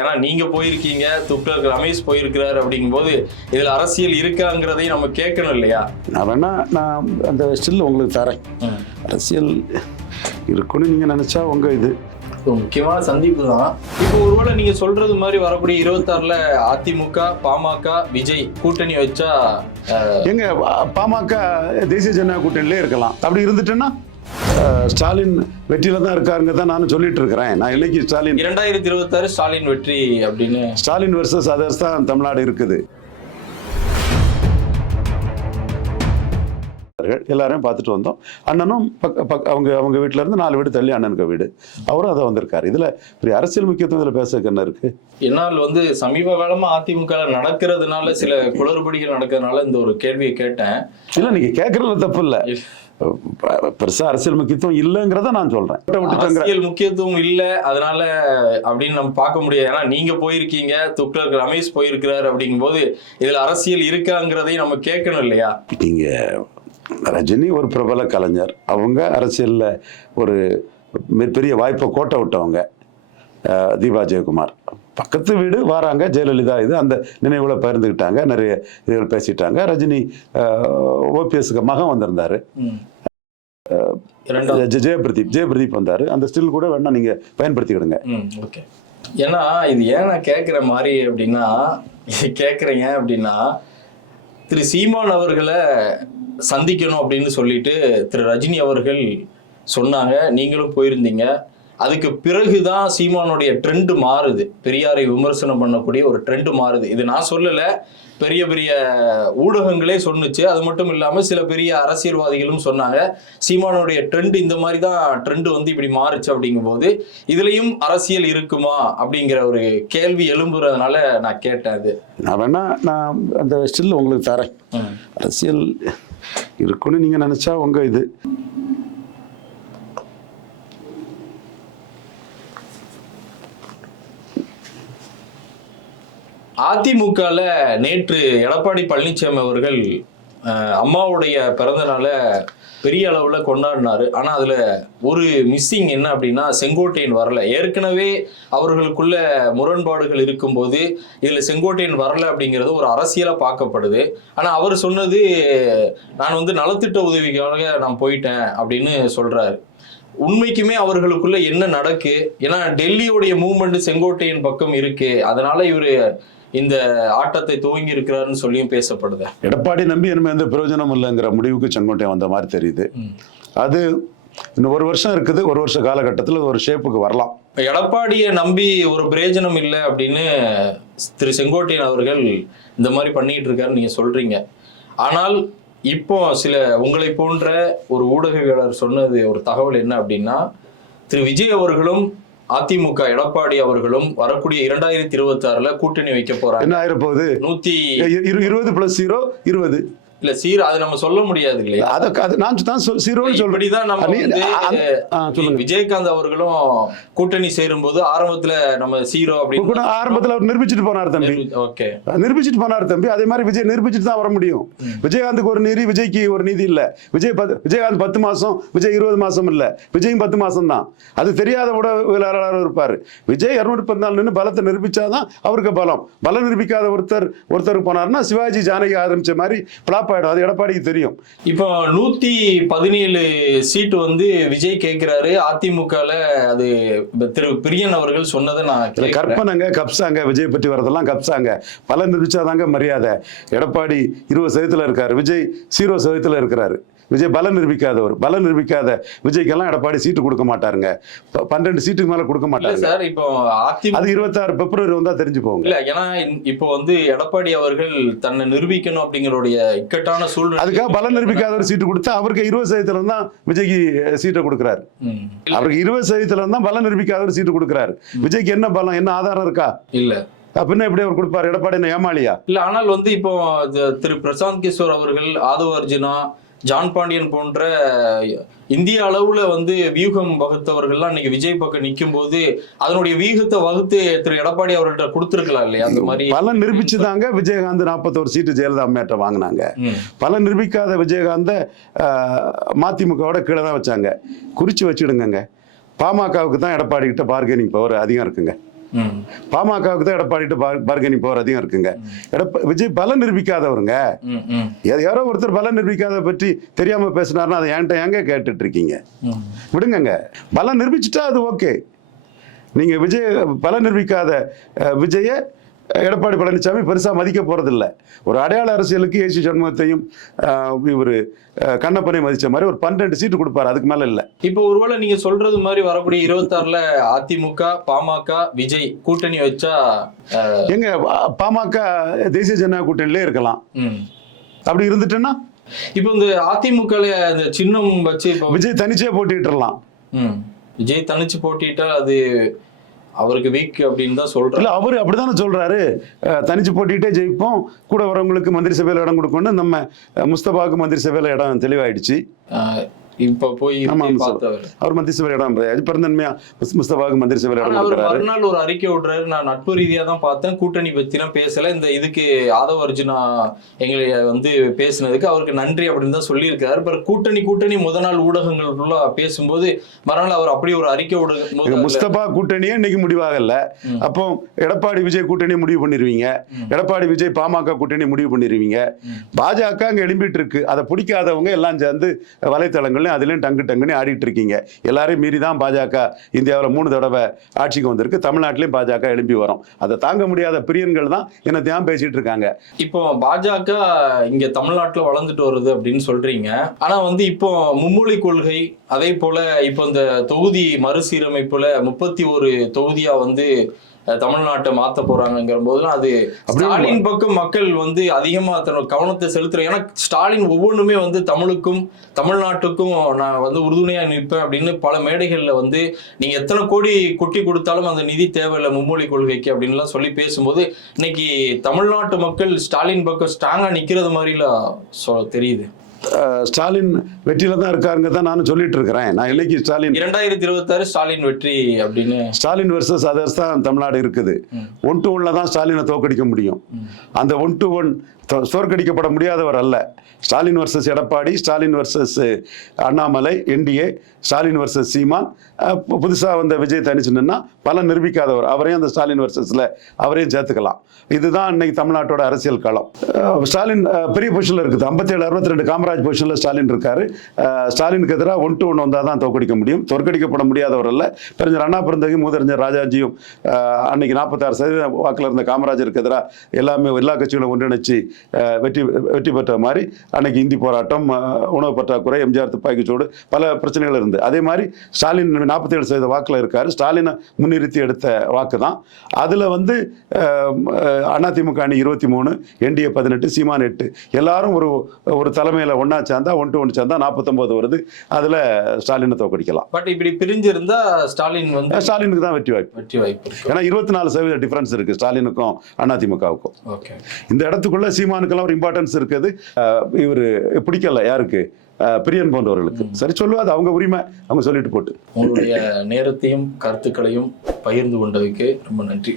ஏன்னா நீங்க போயிருக்கீங்க, துக்ளக் ரமேஷ் போயிருக்கிறாரு அப்படிங்கும்போது இதுல அரசியல் இருக்காங்கிறதையும் நம்ம கேட்கணும் இல்லையா? நான் அந்த ஸ்டில் உங்களுக்கு தரேன். அரசியல் இருக்குன்னு நீங்க நினைச்சா உங்க இது முக்கியமான சந்திப்பு தான். இப்போ ஒருவேளை நீங்க சொல்றது மாதிரி வரக்கூடிய 26ல அதிமுக, பாமக, விஜய் கூட்டணி வச்சா எங்க பாமக தேசிய ஜனநாயக கூட்டணியிலே இருக்கலாம். அப்படி இருந்துட்டுன்னா ஸ்டாலின் வெற்றியில தான் இருக்காருங்க தான் நானும் சொல்லிட்டு இருக்கிறேன். நான் இன்னைக்கு ஸ்டாலின் 2026 ஸ்டாலின் வெற்றி அப்படின்னு ஸ்டாலின் வெர்சஸ் அதர்ஸ் தான் தமிழ்நாடு இருக்குது. எல்லாரையும் பார்த்துட்டு வந்தோம். அண்ணனும் அவங்க வீட்டில இருந்து 4 வீடு தள்ளி அண்ணனுக்கு வீடு, அவரும் அதை வந்திருக்காரு. இதுல பெரிய அரசியல் முக்கியத்துவம் இதுல பேசுறதுக்கு என்ன இருக்கு? என்னால் சமீப காலமா அதிமுக நடக்கிறதுனால சில குளறுபடிகள் நடக்கிறதுனால இந்த ஒரு கேள்வியை கேட்டேன். இல்ல நீங்க கேட்கறது தப்பு இல்ல, பெருசா அரசியல் முக்கியத்துவம் இல்லைங்கிறத நான் சொல்றேன். அரசியல் முக்கியத்துவம் இல்ல அதனால அப்படின்னு நம்ம பார்க்க முடியாது. ஏன்னா நீங்க போயிருக்கீங்க, துக்ளக் ரமேஷ் போயிருக்கிறாரு அப்படிங்கும்போது இதுல அரசியல் இருக்காங்கிறதையும் நம்ம கேட்கணும் இல்லையா? நீங்க ரஜினி ஒரு பிரபல கலைஞர், அவங்க அரசியல்ல ஒரு மிகப்பெரிய வாய்ப்பை கோட்டை விட்டவங்க. தீபா ஜெயக்குமார் பக்கத்து வீடு வராங்க, ஜெயலலிதா இது அந்த நினைவுல பகிர்ந்துக்கிட்டாங்க, நிறைய இதுகள் பேசிட்டாங்க. ரஜினி ஓபிஎஸ்க்கு மகன் வந்திருந்தாரு, ஜெயபிரதீப் வந்தாரு. அந்த ஸ்டில் கூட வேணா நீங்க பயன்படுத்திக்கிடுங்க. ஏன்னா இது ஏன் நான் கேட்குற மாதிரி அப்படின்னா, கேட்குறீங்க அப்படின்னா திரு சீமான் அவர்களை சந்திக்கணும் அப்படின்னு சொல்லிட்டு திரு ரஜினி அவர்கள் சொன்னாங்க, நீங்களும் போயிருந்தீங்க. அதுக்கு பிறகுதான் சீமானுடைய ட்ரெண்ட் மாறுது, பெரியாரை விமர்சனம் பண்ணக்கூடிய ஒரு ட்ரெண்ட் மாறுது. இது நான் சொல்லலை, பெரிய பெரிய ஊடகங்களே சொன்னுச்சு. அது மட்டும் இல்லாமல் சில பெரிய அரசியல்வாதிகளும் சொன்னாங்க சீமானுடைய ட்ரெண்ட் இந்த மாதிரி தான் ட்ரெண்ட் இப்படி மாறுச்சு. அப்படிங்கும்போது இதுலயும் அரசியல் இருக்குமா அப்படிங்கிற ஒரு கேள்வி எழும்புறதுனால நான் கேட்டேன். அது நான் அந்த ஸ்டில் உங்களுக்கு தரேன். அரசியல் இருக்குன்னு நீங்க நினைச்சா உங்க இது. அதிமுகல நேற்று எடப்பாடி பழனிசாமி அவர்கள் அம்மாவுடைய பிறந்த நாளை பெரிய அளவுல கொண்டாடினாரு. ஆனா அதுல ஒரு மிஸ்ஸிங் என்ன அப்படின்னா, செங்கோட்டையன் வரல. ஏற்கனவே அவர்களுக்குள்ள முரண்பாடுகள் இருக்கும்போது இதுல செங்கோட்டையன் வரல அப்படிங்கிறது ஒரு அரசியலா பார்க்கப்படுது. ஆனா அவர் சொன்னது, நான் நலத்திட்ட உதவிக்காக நான் போயிட்டேன் அப்படின்னு சொல்றாரு. உண்மைக்குமே அவர்களுக்குள்ள என்ன நடக்கு? ஏன்னா டெல்லியோடைய மூவ்மெண்ட் செங்கோட்டையன் பக்கம் இருக்கு, அதனால இவரு இந்த ஆட்டத்தை துவங்கி இருக்கிறாருன்னு சொல்லியும் பேசப்படுது. எடப்பாடி நம்பி என்ன எந்த பிரயோஜனம் இல்லைங்கிற முடிவுக்கு செங்கோட்டையன் வந்த மாதிரி தெரியுது. அது இன்னும் 1 வருஷம் இருக்குது, 1 வருஷ காலகட்டத்தில் ஒரு ஷேப்புக்கு வரலாம். எடப்பாடியை நம்பி ஒரு பிரயோஜனம் இல்லை அப்படின்னு திரு செங்கோட்டையன் அவர்கள் இந்த மாதிரி பண்ணிட்டு இருக்காருன்னு நீங்க சொல்றீங்க. ஆனால் இப்போ சில உங்களை போன்ற ஒரு ஊடகவியலாளர் சொன்னது ஒரு தகவல் என்ன அப்படின்னா, திரு விஜய் அவர்களும் அதிமுக எடப்பாடி அவர்களும் வரக்கூடிய 2026ல கூட்டணி வைக்க போறாங்க. என்ன ஆயிரப்போகுது? 120 + 0 20 இல்ல சீரோ, அது நம்ம சொல்ல முடியாது இல்லையா? விஜயகாந்த் அவர்களும் கூட்டணி சேரும் போது ஆரம்பத்துல நம்ம சீரோ அப்படின்னு ஆரம்பத்துல அவர் நிரூபிச்சுட்டு போனார் தம்பி. ஓகே, நிரூபிச்சுட்டு போனார் தம்பி. அதே மாதிரி விஜய் நிரூபிச்சுட்டு தான் வர முடியும். விஜயகாந்துக்கு ஒரு நீதி, விஜய்க்கு ஒரு நீதி இல்ல. விஜயகாந்த் 10 மாசம், விஜய் 20 மாசம் இல்ல, விஜயும் 10 மாசம் தான். அது தெரியாத ஊடகவியலாளர் இருப்பாரு. விஜய் 214 பலத்தை நிரூபிச்சாதான் அவருக்கு பலம். பலம் நிரூபிக்காத ஒருத்தர் போனார்னா சிவாஜி ஜானகி ஆரம்பிச்ச மாதிரி அது எடப்பாடிக்கு தெரியும். இப்போ 117 சீட்டு விஜய் கேட்கிறாரு அதிமுகல. அது திரு பிரியன் அவர்கள் சொன்னதை நான் கற்பனைங்க, கப்சாங்க. விஜய் பற்றி வரதெல்லாம் கப்சாங்க. பலன் நிரூபிச்சாதாங்க மரியாதை. எடப்பாடி 20% இருக்காரு, விஜய் 0% இருக்கிறாரு. விஜய் பலம் நிரூபிக்காதவர். பலம் நிரூபிக்காத விஜய்க்கெல்லாம் எடப்பாடி சீட்டு கொடுக்க மாட்டாருங்க. 12 சீட்டுக்கு மேல கொடுக்க மாட்டாரு சார். இப்போ அது 26 பிப்ரவரி வந்தா தெரிஞ்சு போங்க. இல்ல, ஏன்னா இப்போ எடப்பாடி அவர்கள் தன்னை நிரூபிக்கணும் அப்படிங்கிற இக்கட்டான சூழ்நிலை. அதுக்காக பலம் நிரூபிக்காதவர் சீட்டு கொடுத்தா அவருக்கு 20% தான் விஜய்க்கு சீட்டை கொடுக்குறாரு. அவருக்கு 20% தான் பலம் நிரூபிக்காதவர் சீட்டு கொடுக்குறாரு. விஜய்க்கு என்ன பலம், என்ன ஆதாரம் இருக்கா? இல்ல. அப்படின்னா எப்படி அவர் கொடுப்பாரு? எடப்பாடி என்ன ஏமாளியா? இல்ல, ஆனால் இப்போ திரு பிரசாந்த் கிஷோர் அவர்கள், ஆதவ அர்ஜுனா, ஜான் பாண்டியன் போன்ற இந்திய அளவுல வியூகம் வகுத்தவர்கள்லாம் இன்னைக்கு விஜய் பக்கம் நிற்கும் போது அதனுடைய வியூகத்தை வகுத்து திரு எடப்பாடி அவர்கள்ட்ட கொடுத்துருக்கலாம் இல்லையா? அந்த மாதிரி பலன் நிரூபிச்சுதாங்க விஜயகாந்த் 41 சீட்டு ஜெயலலிதா அம்மையாட்ட வாங்கினாங்க. பலன் நிரூபிக்காத விஜயகாந்த மதிமுகவோட கீழே தான் வச்சாங்க. குறிச்சு வச்சுடுங்க. பாமகவுக்கு தான் எடப்பாடி கிட்ட பார்கெனிங் பவர் அதிகம் இருக்குங்க. பாமகவுக்கு தான் எடப்பாடிட்டு பார்கனி போற அதிகம் இருக்குங்க. விஜய் பலம் நிரூபிக்காதவருங்க. யாரோ ஒருத்தர் பலம் நிரூபிக்காத பற்றி தெரியாம பேசினாருன்னா அதை என்கிட்ட ஏங்க கேட்டுட்டு இருக்கீங்க? விடுங்க. பலம் நிரூபிச்சுட்டா அது ஓகே. நீங்க விஜய் பலம் நிரூபிக்காத விஜய எடப்பாடி பழனிசாமி பெருசா மதிக்க போறதில்லை. ஒரு அடையாள அரசியலுக்கு ஏசி சண்முகத்தையும் இவர் கண்ணப்பனை மதிச்ச மாதிரி ஒரு 12 சீட்டு கொடுப்பாரு, அதுக்கு மேல இல்ல. இப்போ ஒருவேளை நீங்க சொல்றது மாதிரி வரக்கூடிய 26ல அதிமுக பாமக விஜய் கூட்டணி வச்சா எங்க பாமக தேசிய ஜனநாயக கூட்டணியிலே இருக்கலாம். அப்படி இருந்துட்டுன்னா இப்போ இந்த அதிமுக இந்த சின்னம் வச்சு விஜய் தனிச்சே போட்டிட்டுலாம். விஜய் தனிச்சு போட்டிட்டா அது அவருக்கு வீக் அப்படின்னு தான் சொல்றாரு. இல்ல அவரு அப்படித்தானே சொல்றாரு. தனிச்சு போட்டிட்டே ஜெயிப்போம், கூட வரவங்களுக்கு மந்திரி சபையில இடம் கொடுக்கணும். நம்ம முஸ்தபாவுக்கு மந்திரி சபையில இடம் தெளிவாயிடுச்சு. இப்ப போய் அவர் மந்திரி சபை இடம் பெருந்தன்மையா முஸ்தபாவுக்கு மந்திரி சபை இடம் கொடுக்கிறாரு. மறுநாள் ஒரு அறிக்கை விடுறாரு, நான் நட்பு ரீதியா தான் பார்த்தேன், கூட்டணி பத்திலாம் பேசல, இந்த இதுக்கு ஆதவ அர்ஜுனா எங்களை வந்து பேசினதுக்கு அவருக்கு நன்றி அப்படின்னு தான் சொல்லியிருக்காரு. கூட்டணி முத நாள் ஊடகங்கள் பேசும்போது மறுநாள் அவர் அப்படி ஒரு அறிக்கை விடும்போது முஸ்தபா கூட்டணியே இன்னைக்கு முடிவாகல. அப்போ எடப்பாடி விஜய் கூட்டணி முடிவு பண்ணிருவீங்க, எடப்பாடி விஜய் பாமக கூட்டணி முடிவு பண்ணிருவீங்க. பாஜக அங்க எழும்பிட்டு இருக்கு. அதை பிடிக்காதவங்க எல்லாம் சேர்ந்து வலைத்தளங்கள்ல அதுலயும் டங்குன்னு ஆடிட்டு இருக்கீங்க. எல்லாரையும் மீறி தான் பாஜக இந்தியாவில் 3 தடவை ஆட்சிக்கு வந்திருக்கு. தமிழ்நாட்டிலையும் பாஜக எழும்பி வரும். அதை தாங்க முடியாத பிரியன்கள் தான் என்ன தியானம் பேசிட்டு இருக்காங்க. இப்போ பாஜக இங்க தமிழ்நாட்டில் வளர்ந்துட்டு வருது அப்படின்னு சொல்றீங்க. ஆனா வந்து இப்போ மும்மொழி கொள்கை, அதே போல இப்போ இந்த தொகுதி மறுசீரமைப்புல 31 தொகுதியா வந்து தமிழ்நாட்டை மாத்த போறாங்கிற போதுலாம் அது ஸ்டாலின் பக்கம் மக்கள் வந்து அதிகமா தன்னோட கவனத்தை செலுத்துறோம். ஏன்னா ஸ்டாலின் ஒவ்வொன்றுமே வந்து தமிழுக்கும் தமிழ்நாட்டுக்கும் நான் வந்து உறுதுணையா நிற்பேன் அப்படின்னு பல மேடைகள்ல வந்து நீங்க எத்தனை கோடி கொட்டி கொடுத்தாலும் அந்த நிதி தேவையில்லை மும்மொழி கொள்கைக்கு அப்படின்லாம் சொல்லி பேசும்போது இன்னைக்கு தமிழ்நாட்டு மக்கள் ஸ்டாலின் பக்கம் ஸ்ட்ராங்கா நிக்கிறது மாதிரிலாம் தெரியுது. ஸ்டாலின் வெற்றியில தான் இருக்காருங்க தான் நானும் சொல்லிட்டு இருக்கிறேன். நான் இன்னைக்கு ஸ்டாலின் 2026 ஸ்டாலின் வெற்றி அப்படின்னு ஸ்டாலின் வெர்சஸ் அதர்ஸ் தான் தமிழ்நாடு இருக்குது. 1-1 தான் ஸ்டாலினை தோற்கடிக்க முடியும். அந்த 1-1 தோற்கடிக்கப்பட முடியாதவர் அல்ல. Stalin versus Edappadi, Stalin versus Annamalai NDA, Stalin versus Seeman, புதுசாக வந்த விஜய் தனிச்சு நின்னா பல நிரூபிக்காதவர், அவரையும் அந்த ஸ்டாலின் வர்சஸில் அவரையும் சேர்த்துக்கலாம். இதுதான் இன்னைக்கு தமிழ்நாட்டோட அரசியல் களம். ஸ்டாலின் பெரிய பொசிஷனில் இருக்குது. 57-62 காமராஜ் பொசிஷனில் ஸ்டாலின் இருக்காரு. ஸ்டாலினுக்கு எதிராக 1-1 வந்தால் தான் தோற்கடிக்க முடியும். தோற்கடிக்கப்பட முடியாதவர் அல்ல. பெருஞ்சர் அண்ணா பிறந்தகையும் மூதறிஞர் ராஜாஜியும் அன்னைக்கு 46% வாக்கில் இருந்த காமராஜருக்கு எதிராக எல்லா கட்சிகளும் ஒன்றிணைச்சு வெற்றி பெற்ற மாதிரி அன்னைக்கு இந்தி போராட்டம், உணவு பற்றாக்குறை, எம்ஜிஆர் துப்பாக்கிச்சூடு, பல பிரச்சனைகள் இருந்து. அதே மாதிரி ஸ்டாலின் 47% வாக்கில் இருக்காரு. ஸ்டாலினை முன்னிறுத்தி எடுத்த வாக்கு தான். அதில் வந்து அதிமுக அணி 23, என்டிஏ 18, சீமான் 8, எல்லாரும் ஒரு தலைமையில் ஒன்னா சேர்ந்தா 1-1 சேர்ந்தா 49 வருது. அதில் ஸ்டாலினை தோற்கடிக்கலாம். பட் இப்படி பிரிஞ்சிருந்தா ஸ்டாலினுக்கு தான் வெற்றி வாய்ப்பு. ஏன்னா 24% டிஃபரன்ஸ் இருக்கு ஸ்டாலினுக்கும் அதிமுகவுக்கும். இந்த இடத்துக்குள்ள சீமானுக்கெல்லாம் ஒரு இம்பார்ட்டன்ஸ் இருக்குது. இவர் பிடிக்கல யாருக்கு, பிரியன் போன்றவர்களுக்கு. சரி சொல்லுவாது, அவங்க உரிமை, அவங்க சொல்லிட்டு போட்டு. உங்களுடைய நேரத்தையும் கருத்துக்களையும் பகிர்ந்து கொண்டதுக்கு ரொம்ப நன்றி.